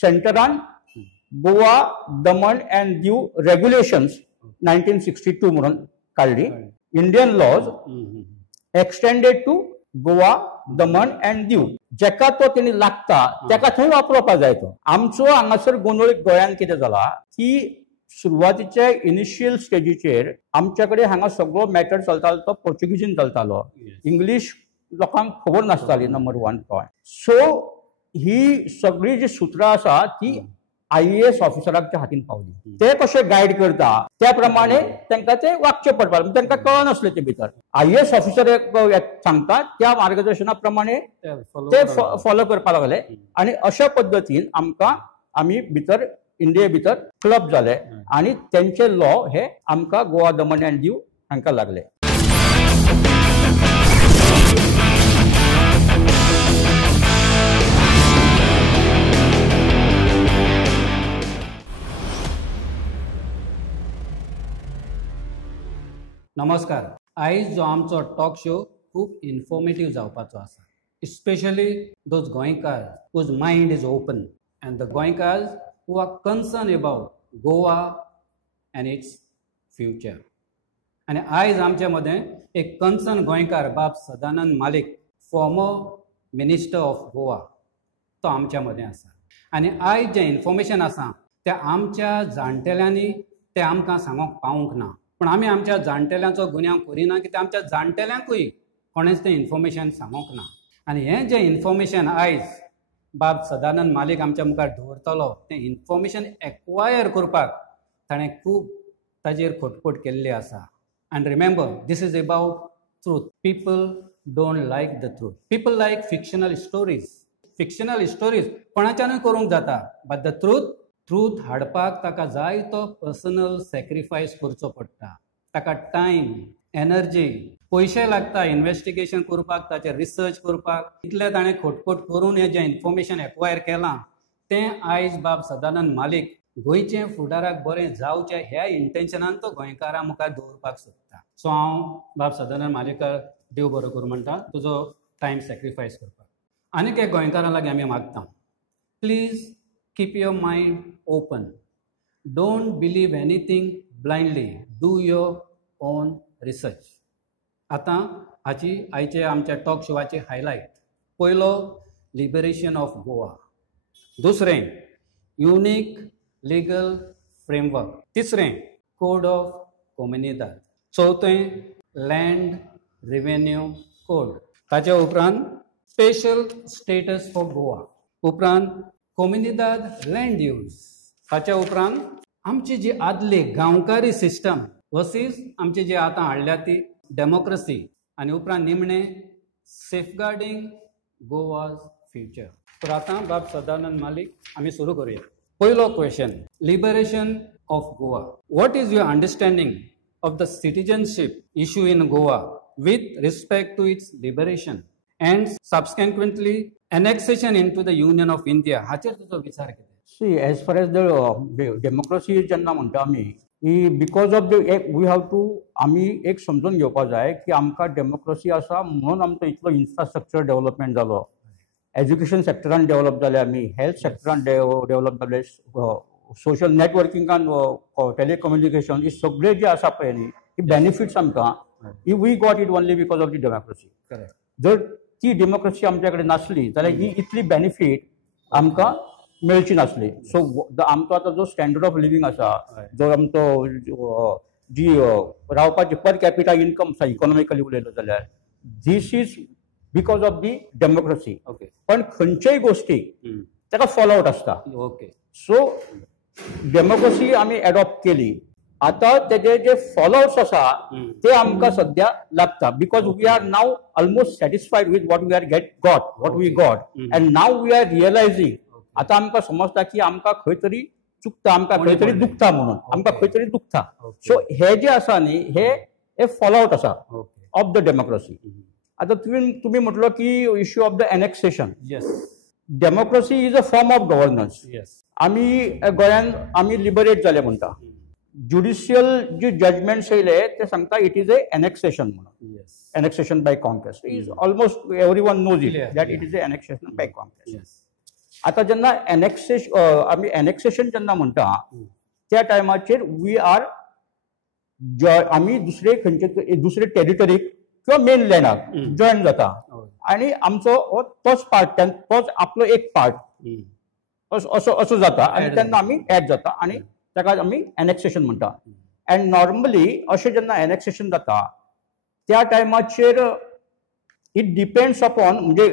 सेंटरान Goa Daman and Diu regulations 1962 म्हणून काढली. Indian laws extended to Goa Daman and Diu. जेका तो त्यांनी लागता त्याका थंय वापरपाक जाय. तो आमचो हांगासर गोंधळ गोंयांत कितें जाला की सुरवातीच्या इनिशियल स्टेजीचेर आमच्या कडेन हांगा सगळो मॅटर चलतालो तो पोर्चुगीजीन चलतालो. इंग्लीश लोकांक खबर नासताली नंबर 1 पॉयंट. सो ही सगळी जी सुत्रां आसा ती IAS ऑफिसरांच्या हातीन पावली. ते कशे गायड करता त्या प्रमाणे तांकां ते वागचे पडटा. तांकां कळनासलें ते भितर. IAS ऑफिसर सांगता त्या मार्गदर्शना प्रमाणे ते फॉलो करपाक लागले आणि अशा पद्दतीन आमी भितर इंडिये भितर क्लब जाले आणि त्यांचे लॉ हे आमकां गोवा दमन अँड दीव हांकां लागले. नमस्कार. आयज जो आमचो टॉक शो खूब इन्फॉर्मेटिव्ह जावपाचो आसा. Specially those Goenkar whose mind is open and the Goenkars who are concerned about Goa and its future. आणि आयज आमच्या मदें एक कन्सर्न गोंयकार बाब Sadanand Malik, former minister of Goa, तो आमच्या मदें आसा. आनी आयज जें इन्फॉर्मेशन आसा तें आमच्या जाणटेल्यांनी तें आमकां सांगूंक पावूंक ना. पूण आमी आमच्या जाणटेल्यांचो गुन्यांव करिना कित्याक आमच्या जाणटेल्यांकूय कोणेच तें इन्फॉर्मेशन सांगूंक ना. आनी हें जें इन्फॉर्मेशन आयज बाब सदानंद मालीक आमच्या मुखार दवरतलो तें इन्फॉर्मेशन एक्वायर करपाक ताणें खूब ताजेर खोटपट केल्ली आसा. And remember, this is about truth. People don't like the truth. People like fictional stories. Fictional stories कोणाच्यानूय करूंक जाता, बट द ट्रूथ हाडपाक ताका जाय तो पर्सनल सॅक्रिफायस करचो पडटा. ताका टायम, एनर्जी, पयशे लागता इन्वेस्टिगेशन करपाक, ताचेर रिसर्च करपाक. इतलें ताणें खोटपट करून हें जें इन्फॉर्मेशन एक्वायर केलां तें आयज बाब सदानंद मालीक गोंयचें फुडाराक बरें जावचें ह्या इंटेन्शनान तो गोंयकारां मुखार दवरपाक सोदता. सो हांव बाब सदानंद मालीकार देव बरो करूं म्हणटा तुजो टायम सॅक्रिफायस करपाक. आनीक एक गोंयकारां लागीं आमी मागता, please keep your mind open. Don't believe anything blindly. Do your own research. आतां हाची आयचे आमच्या टॉक शोवाची हायलायट. पयलो, लिबरेशन ऑफ गोवा. दुसरें, युनीक लिगल फ्रेमवर्क. तिसरें, कोड ऑफ कॉम्युनिदाद. चवथें, लँड रेवेन्यू कोड. ताच्या उपरांत स्पेशल स्टेटस फॉर गोवा. उपरांत कॉम्युनिदाद लँड यूज. ताच्या उपरांत आमची जी आदली गांवकारी सिस्टम वर्सीस आमची जी आतां हाडल्या ती डेमोक्रेसी. आनी उपरांत निमणे सेफगार्डींग गोवाज फ्युचर. तर आतां बाब सदानंद मालीक आमी सुरू करुया. पयलो question, liberation of Goa. What is your understanding of the citizenship issue in Goa with respect to its liberation and subsequently annexation into the union of India? हाचेर तुजो विचार कितें? See, as far as the democracy जेन्ना म्हणटा आमी, because of the we have to आमी एक समजून घेवपाक जाय की आमकां डेमोक्रेसी आसा म्हणून आमचो इतलो इन्फ्रास्ट्रक्चर डेव्हलपमेंट जालो. एज्युकेशन सेक्टरान डेव्हलप जाले आमी, हेल्थ सेक्टरान डेव्हलप जाले, सोशल नेटवर्किंगान, टेलिकम्युनिकेशन, ही सगळे जे आसा पळय न्ही, ही बेनिफिट्स आमकां we got it only because of the democracy. जर ती डेमोक्रेसी आमच्या कडेन नासली जाल्यार ही इतली बेनिफीट आमकां मेळची नासली. सो आमचो आतां जो स्टँडर्ड ऑफ लिव्हिंग आसा, जो आमचो जी रावपाची पर कॅपिटा इन्कम आसा इकॉनॉमिकली उलयलो जाल्यार, this is because of the democracy. पण खंयच्याय गोष्टीक ताका फॉलोआउट आसता. सो डेमोक्रेसी आमी एडॉप्ट केली, आता तेजे जे फॉलोआउट्स आसा ते आमकां सद्या लागता. Because we are now almost satisfied with what we are what we got and now we are realising. आता आमकां समजता की आमकां खंय तरी चुकता, आमकां खंय तरी दुखता, म्हणून आमकां खंय तरी दुखता. सो हे जे आसा न्ही, हे फॉलोआउट आसा ऑफ द डेमोक्रेसी. आता तुम्ही म्हटलो की issue of the annexation. Democracy is a form of governance. आमी गोंयांत आमी लिबरेट जाले म्हणटा. ज्युडिशियल जे जजमेंट्स येयले ते सांगता इट इज ए एनेक्सेशन म्हणून. Annexation by conquest is almost everyone knows it that it is a annexation by conquest. आता जेन्ना आमी एनेक्सेशन जेन्ना म्हणटा त्या टायमाचेर वी आर आमी दुसरे टेरिटरीक किंवा मेनलँडाक जॉयन जाता आणि आमचो तोच पार्ट तोच आपलो एक पार्ट असो जाता आणि तेन्ना आमी एड जाता आणि ताका आमी एनेक्सेशन म्हणटा. अँड नॉर्मली अशें जेन्ना एनेक्सेशन जाता त्या टायमाचेर इट डिपेंड्स अपॉन म्हणजे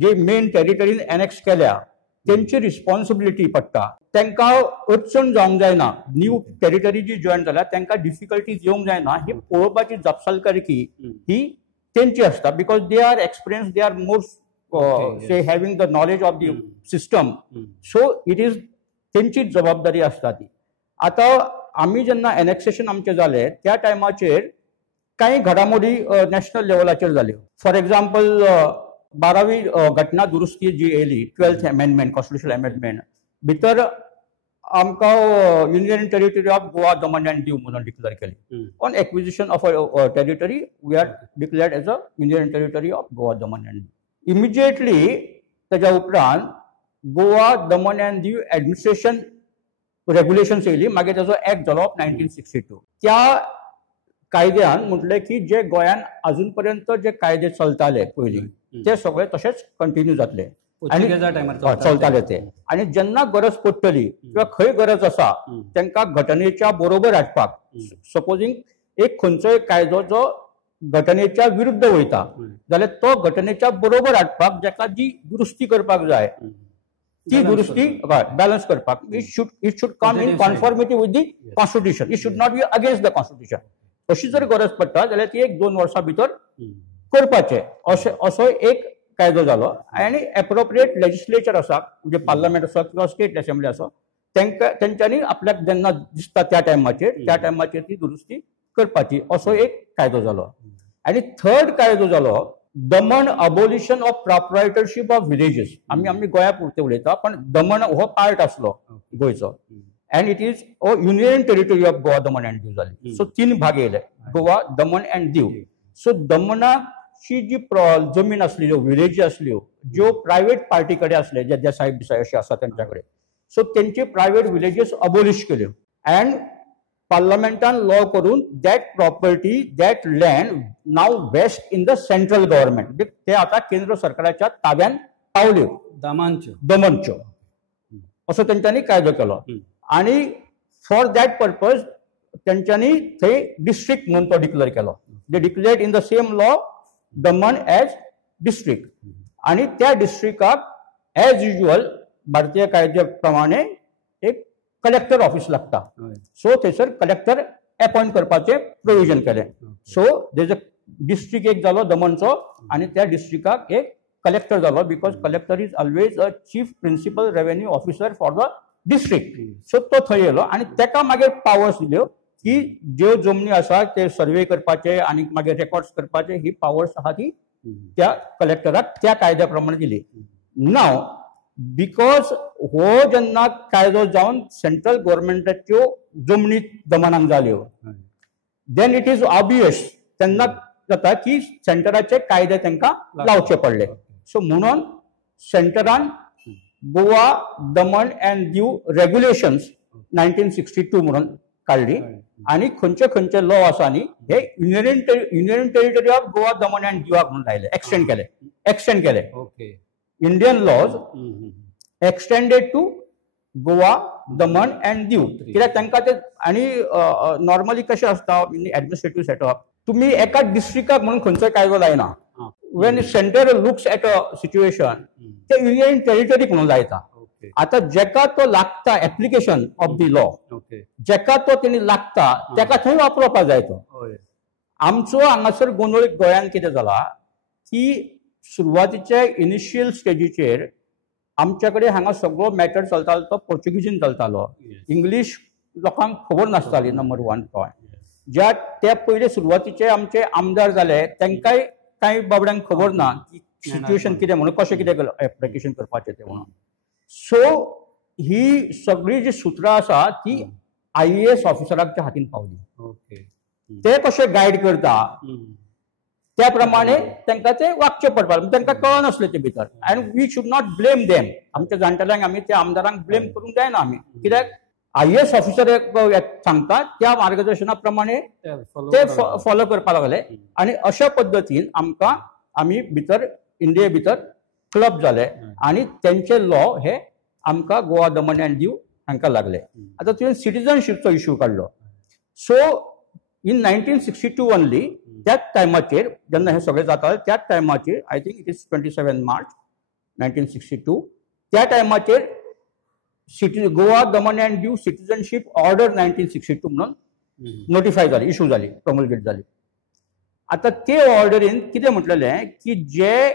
जे मेन टेरिटरीन एनेक्स केल्या त्यांची रिस्पॉन्सिबिलिटी पडटा. तांकां अडचण जावंक जायना, न्यू टेरिटरी जी जॉयन जाल्या तांकां डिफिकल्टीज येवंक जायना ही पळोवपाची जापसालकारकी ही तेंची आसता. Because they are experience, they are more say having the knowledge of the system. So it is तेंची जबाबदारी आसता ती. आता आमी जेन्ना एनेक्सेशन आमचें जालें त्या टायमाचेर कांय घडामोडी नॅशनल लेवलाचेर जाल्यो. फॉर एक्झाम्पल 12वी घटना दुरुस्ती जी येयली 12th अमेंडमेंट, कॉन्स्टिट्युशनल अमेंडमेंट भितर आमकां union territory of Goa, Daman and Diu म्हणून डिक्लेअर केली. On acquisition of a territory we are declared as a union territory of Goa, Daman and Diu. Immediately त्याच्या उपरांत Goa, Daman and Diu administration regulations येयली. मागीर ताजो एक्ट जालो 1962. त्या कायद्यान म्हटलें की जे गोंयान अजून पर्यंत जे कायदे चलताले पयलीं ते सगळे तशेंच कंटिन्यू जातले आणि चलताले ते. आणि जेन्ना गरज पडटली किंवा खंय गरज आसा तांकां घटनेच्या बरोबर हाडपाक, सपोजींग एक खंयचोय कायदो जो घटनेच्या विरुद्ध वयता जाल्यार तो घटनेच्या बरोबर हाडपाक जाका जी दुरुस्ती करपाक जाय ती दुरुस्ती बॅलन्स करपाक it should come in conformity with the constitution. It should not be against the constitution. अशी जर गरज पडटा जाल्यार ती 1-2 वर्सां भितर करपाचे असो एक कायदो जालो. आणि एप्रोप्रिएट लेजिस्लेचर आसा म्हणजे पार्लमेंट आसा किंवा स्टेट असेंब्ली आसा तेंच्यांनी आपल्याक जेन्ना दिसता त्या टायमाचेर ती दुरुस्ती करपाची असो एक कायदो जालो. आणि थर्ड कायदो जालो दमन अबोलिशन ऑफ प्रॉप्रायटरशीप ऑफ विलेजीस. आमी गोंया पुरते उलयता पण दमन हो पार्ट आसलो गोंयचो. And it is union territory of Goa, Daman and Diu जाली. सो 3 भाग येयले, गोवा, दमन अँड दीव. सो दमनाची जी जमीन आसलेल्यो, विलेजी आसल्यो ज्यो प्रायव्हेट पार्टी कडेन आसले, जे देसाय बिसाय अशे आसा तेंच्या कडेन, सो तेंचे प्रायव्हेट विलेजीस अबोलिश केल्यो. अँड पार्लमेंटान लॉ करून that property, that land now vest in the central government. ते आता केंद्र सरकाराच्या ताब्यान पावल्यो, दमनच्यो असो तेंच्यांनी कायदो केलो. आणि फॉर दॅट पर्पज तेंच्यांनी थंय डिस्ट्रिक्ट म्हणून तो डिक्लेअर केलो. They declared in the same law Daman as district. आणि त्या डिस्ट्रिक्टाक एज युज्युअल भारतीय कायद्या प्रमाणे एक कलेक्टर ऑफिस लागता. सो थंयसर कलेक्टर अपॉइंट करपाचे प्रोविजन केले. सो देज अ डिस्ट्रिक्ट एक जालो दमनचो आणि त्या डिस्ट्रिक्टाक एक कलेक्टर जालो. Because collector is always a chief principal revenue officer for the district. So तो थंय येयलो आणि ताका मागीर पावर्स दिल्यो की ज्यो जमनी आसा ते सर्वे करपाचे आणि मागीर रेकॉर्ड्स करपाचे ही पावर्स आहा ती त्या कलेक्टराक त्या कायद्या प्रमाणे दिली. नाव बिकॉज हो जेन्ना कायदो जावन सेंट्रल गव्हर्नमेंटाच्यो जमनी दमनाक जाल्यो देन इट इज ऑबियस तेन्ना जाता की सेंटराचे कायदे तांकां लावचे पडले. सो म्हणून सेंटरान गोवा, दमन अँड दीव रेग्युलेशन्स 1962 म्हणून काढली. आणि खंयचे खंयचे लॉ आसा न्ही हे union territory of Goa, Daman and दीवाक म्हणून लायले, एक्सटेंड केले. Indian laws extended to Goa, Daman and Diu. कित्याक तांकां ते आणि नॉर्मली कशें आसता इन एडमिनिस्ट्रेटिव्ह सेटअप तुम्ही एका डिस्ट्रिक्टाक म्हणून खंयचोय कायदो लायना. Wien centre looks at a situation ते युनियन टेरिटरीक म्हणून लायता. आता जेका तो लागता एप्लिकेशन ऑफ दी लॉ, जेका तो तेणी लागता तेका थंय वापरपाक जाय तो. आमचो हांगासर गोंधळ गोंयान कितें जाला की सुरवातीच्या इनिशियल स्टेजीचेर आमच्या कडेन हांगा सगळो मॅटर चलतालो तो पोर्चुगीजीन चलतालो. इंग्लीश लोकांक खबर नासताली नंबर 1 पॉयंट. ज्या ते पयले सुरवातीचे आमचे आमदार जाले तांकांय कांय बाबड्यांक खबर ना की सिच्युएशन कितें म्हणून कशें कितें एप्लिकेशन करपाचें ते म्हणून. सो ही सगळी जी सुत्रां आसा ती IAS ऑफिसराच्या हातीन पावली. ते कशें गायड करता त्या प्रमाणे तांकां ते वागचे पडपाक तांकां कळनासलें ते भितर and we should not blame them. आमच्या जाणटेल्यांक आमी त्या आमदारांक ब्लेम करूंक जायना आमी, कित्याक IAS ऑफिसर सांगता त्या मार्गदर्शना प्रमाणे ते फॉलो करपाक लागले आनी अशा पद्दतीन आमकां आमी भितर इंडिये भितर क्लब जाले आनी तेंचे लॉ हे आमकां गोवा दमन अँड दीव हांकां लागले. आतां तुवें सिटीजनशीपचो इश्यू काडलो. सो इन 1962 ओनली त्याच टायमाचेर जेन्ना हे सगळें जातालें त्याच टायमाचेर I think it is 27 March 1962 त्या टायमाचेर Goa Daman and Diu citizenship order 1962 म्हणून नोटिफाय जाली, इश्यू जाली, प्रोमल्गेट जाली. आता ते ऑर्डरीन कितें म्हटलेलें की जे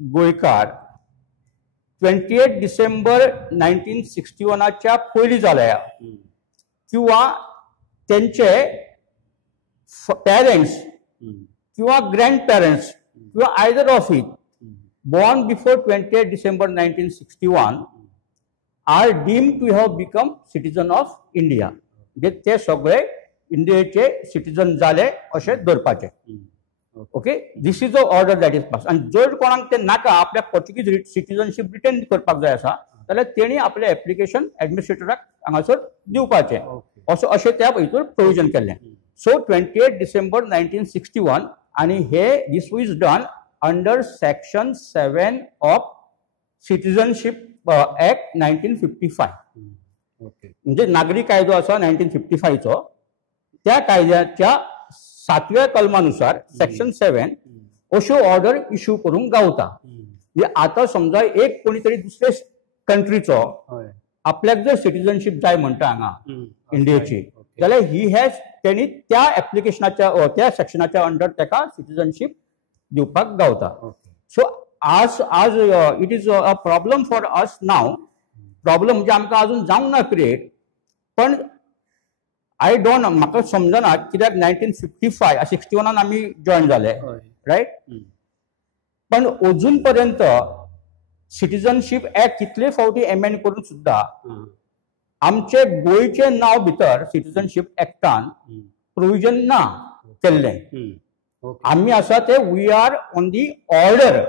गोंयकार 28 डिसेंबर 1961च्या पयलीं जाल्या किंवा तेंचे पेरेंट्स किंवा ग्रँड पेरेंट्स किंवा either of it born before 28 December 1961 are deemed to have become citizen of India. म्हणजे ते सगळे इंडियेचे सिटीजन जाले अशें धरपाचे. Okay, this is the order that is pass. आनी जर कोणाक ते नाका, आपल्या पोर्चुगीज सिटीजनशीप रिटेन करपाक जाय आसा जाल्यार तेणी आपलें एप्लिकेशन एडमिनिस्ट्रेटराक हांगासर दिवपाचें अशें त्या हितूर प्रोविजन केल्लें. सो 28 डिसेंबर 1961 आनी हे this is done under section 7 of citizenship act 1955. म्हणजे नागरी कायदो आसा 1955 चो, त्या कायद्याच्या 7व्या कलमानुसार सेक्शन 7 अश्यो ऑर्डर इश्यू करूंक गावता. म्हणजे आता समजा एक कोणी तरी दुसरे कंट्रीचो आपल्याक जर सिटीजनशीप जाय म्हणटा हांगा इंडियेची, जाल्यार ही हॅज तेणी त्या एप्लिकेशनाच्या त्या सेक्शनाच्या अंडर ताका सिटीजनशीप दिवपाक गावता. सो आज it is a problem for us now. Problem म्हणजे आमकां अजून जावंक ना क्रिएट, पण आय डोंट म्हाका समजना कित्याक 1961 आमी जॉयन जाले, रायट. पण अजून पर्यंत सिटीजनशीप ऍक्ट कितले फावटी एमेंड करून सुद्धा आमचे गोंयचे नांव भितर सिटीजनशीप ऍक्टान प्रोविजन ना केल्लें. आमी आसा ते we are on the order,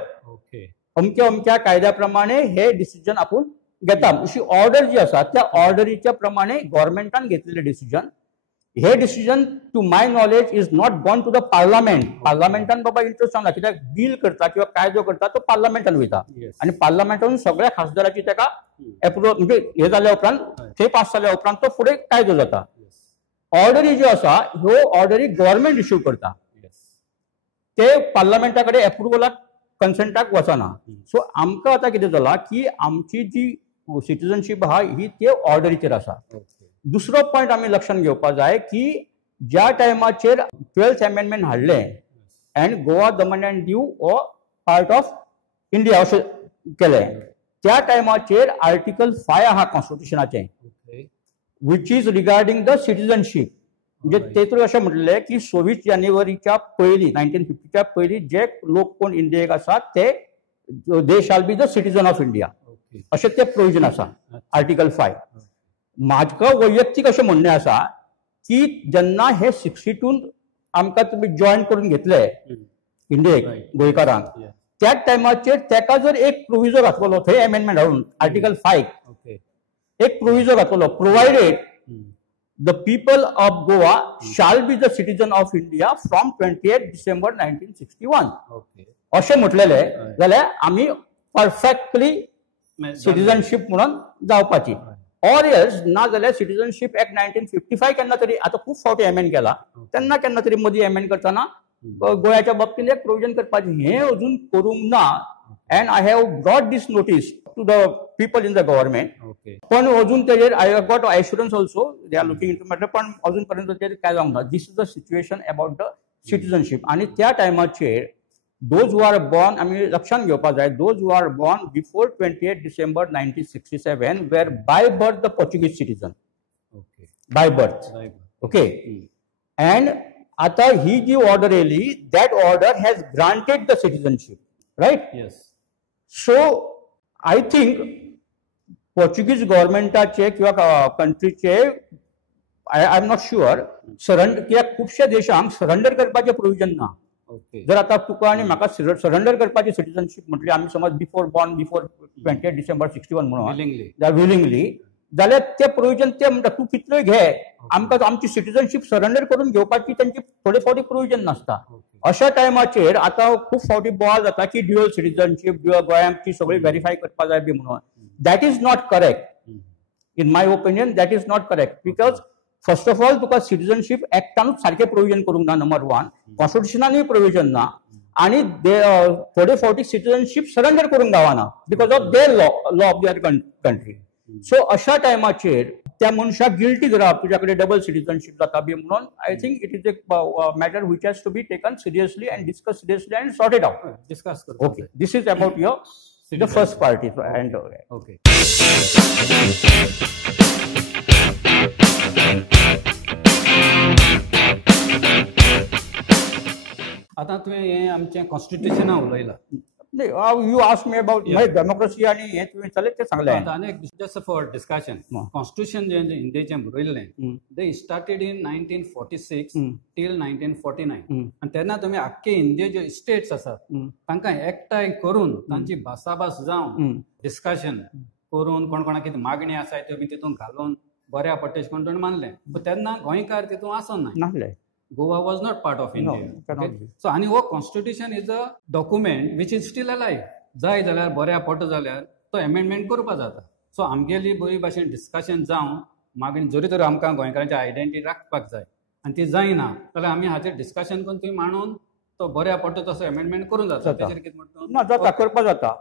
अमक्या कायद्या प्रमाणे हे डिसिजन आपूण घेता. अशी ऑर्डर जी आसा त्या ऑर्डरीच्या प्रमाणे गव्हर्मेंटान घेतलेले डिसिजन. हे decision to my knowledge is not gone to the parliament. पार्लमेंटान बाबा इंटरेस्ट ना, कित्याक बिल करता किंवा कायदो करता तो पार्लमेंटान वयता आनी पार्लमेंटान सगळ्या खासदाराची ताका एप्रुवल म्हणजे हे जाल्या उपरांत ते पास जाल्या उपरांत तो फुडें कायदो जाता. ऑर्डरी ज्यो आसा ह्यो ऑर्डरी गव्हर्मेंट इश्यू करता, ते पार्लमेंटा कडेन एप्रुवलाक कन्सेंटाक वचना. सो आमकां आतां कितें जाला की आमची जी सिटीजनशीप आहा ही ते ऑर्डरीचेर आसा. दुसरो पॉयंट आमी लक्षांत घेवपा जाय की ज्या टायमाचेर 12th अमेंडमेंट हाडलें अँड गोवा दमन अँड दीव हो पार्ट ऑफ इंडिया अशें केलें, त्या टायमाचेर आर्टिकल 5 आहा कॉन्स्टिट्युशनाचें which is regarding the citizenship. म्हणजे तेतून अशें म्हटलें की 26 जानेवारीच्या पयलीं 1950च्या पयलीं जे लोक कोण इंडियेक आसात ते they shall be the citizen of India अशें ते प्रोविजन आसा आर्टिकल 5. म्हाका वैयक्तीक अशें म्हणणें आसा की जेन्ना हे 62 आमकां तुमी जॉयन करून घेतले इंडियेक गोंयकारांक, त्याच टायमाचेर ताका जर एक प्रोविजो घातलो थंय अमेंडमेंट हाडून आर्टिकल 5 एक प्रोविजो घातलो provided the people of Goa shall be the citizen of India from 28 December 1961. अशें म्हटलेलें जाल्यार आमी परफेक्टली सिटीजनशीप म्हणून जावपाची. ऑर एल्स ना जाल्यार सिटीजनशीप ऍक्ट 1955 केन्ना तरी आतां खूब फावटी अमेंड केला, तेन्ना केन्ना तरी मदीं अमेंड करतना गोंयाच्या बाबतींत एक प्रोविजन करपाचें हें अजून करूंक ना. And I have brought this notice to the people in the government. पण अजून तेजेर I got assurance also they are looking into matter, पण अजून पर्यंत तेजेर काय जावंक ना. This is the situation about the citizenship. आनी त्या टायमाचेर दोज हू आर बॉर्न, आमी लक्षांत घेवपा जाय, those who are born before 28 December 1967 वेर by birth the Portuguese citizen, by birth. Okay, and आता ही जी ऑर्डर येयली that order has granted the citizenship, right. So I think Portuguese गव्हर्मेंटाचे किंवा कंट्रीचे आय एम नॉट शुअर कित्याक खुबशा देशांक सरेंडर करपाचें प्रोविजन ना. ओके जर आता तुका आनी म्हाका सरेंडर करपाची सिटीजनशीप म्हटली आमी समज बिफोर 20 डिसेंबर 61 म्हणून विलिंगली विलिंगली जाल्यार ते प्रोविजन ते म्हणटा तूं कितलोय घे आमकां आमची सिटीजनशीप सरेंडर करून घेवपाची तांची थोडे फावटी प्रोविजन नासता. अशा टायमाचेर आतां खूब फावटी बोवाळ जाता की ड्युअल सिटीजनशीप गोंयांची सगळी व्हेरीफाय करपा जाय बी म्हणून. That is not correct in my opinion. That is not correct because first of all तुका सिटीजनशीप एक्टानूच सारखे प्रोविजन करूंक ना नंबर 1 कॉन्स्टिट्युशनानूय प्रोविजन ना आणि थोडे फावटी सिटीजनशीप सरेंडर करूंक गावना because of their law of their country. So अशा टायमाचेर त्या मनशाक गिल्टी धरप तुज्या कडेन डबल सिटीजनशीप जाता बी म्हणून I think it is a matter which has to be taken seriously and discuss seriously and sorted out. Discuss okay this is about your the first party and okay आतां तुवें हें आमचें कॉन्स्टिट्युशना उलयलां. You ask me about democracy आणि हे तुम्ही चालेल ते सांगले. आतां आनी एक जस्ट फॉर डिस्कशन कॉन्स्टिट्युशन जें इंडियेचें बरयल्लें दे स्टार्टेड इन 1946 टील 1949 आनी तेन्ना तुमी आख्खे इंडिये जे स्टेट्स आसात तांकां एकठांय करून तांची भासाभास जावन डिस्कशन करून कोण कोणाक कितें मागणी आसाय त्यो बी तितून घालून बऱ्या पट्टेश कोण कोण मानलें. पूण तेन्ना गोंयकार तितून आसोना. नासले. Goa was not part of India. cannot be. So, आणि हो constitution is a document which is still alive. जाय जाल्यार बऱ्या पडटा जाल्यार तो एमेंडमेंट करपा जाता. सो आमगेली बरी भाशेन डिस्कशन जावन मागणी जरी तर आमकां गोंयकारांची आयडेंटिटी राखपाक जाय आनी ती जायना जाल्यार आमी हाचेर डिस्कशन करून थंय मांडून तो बऱ्या पडटा तसो एमेंडमेंट करूं जाता. ताचेर कितें म्हणटा ना जाता करपा जाता.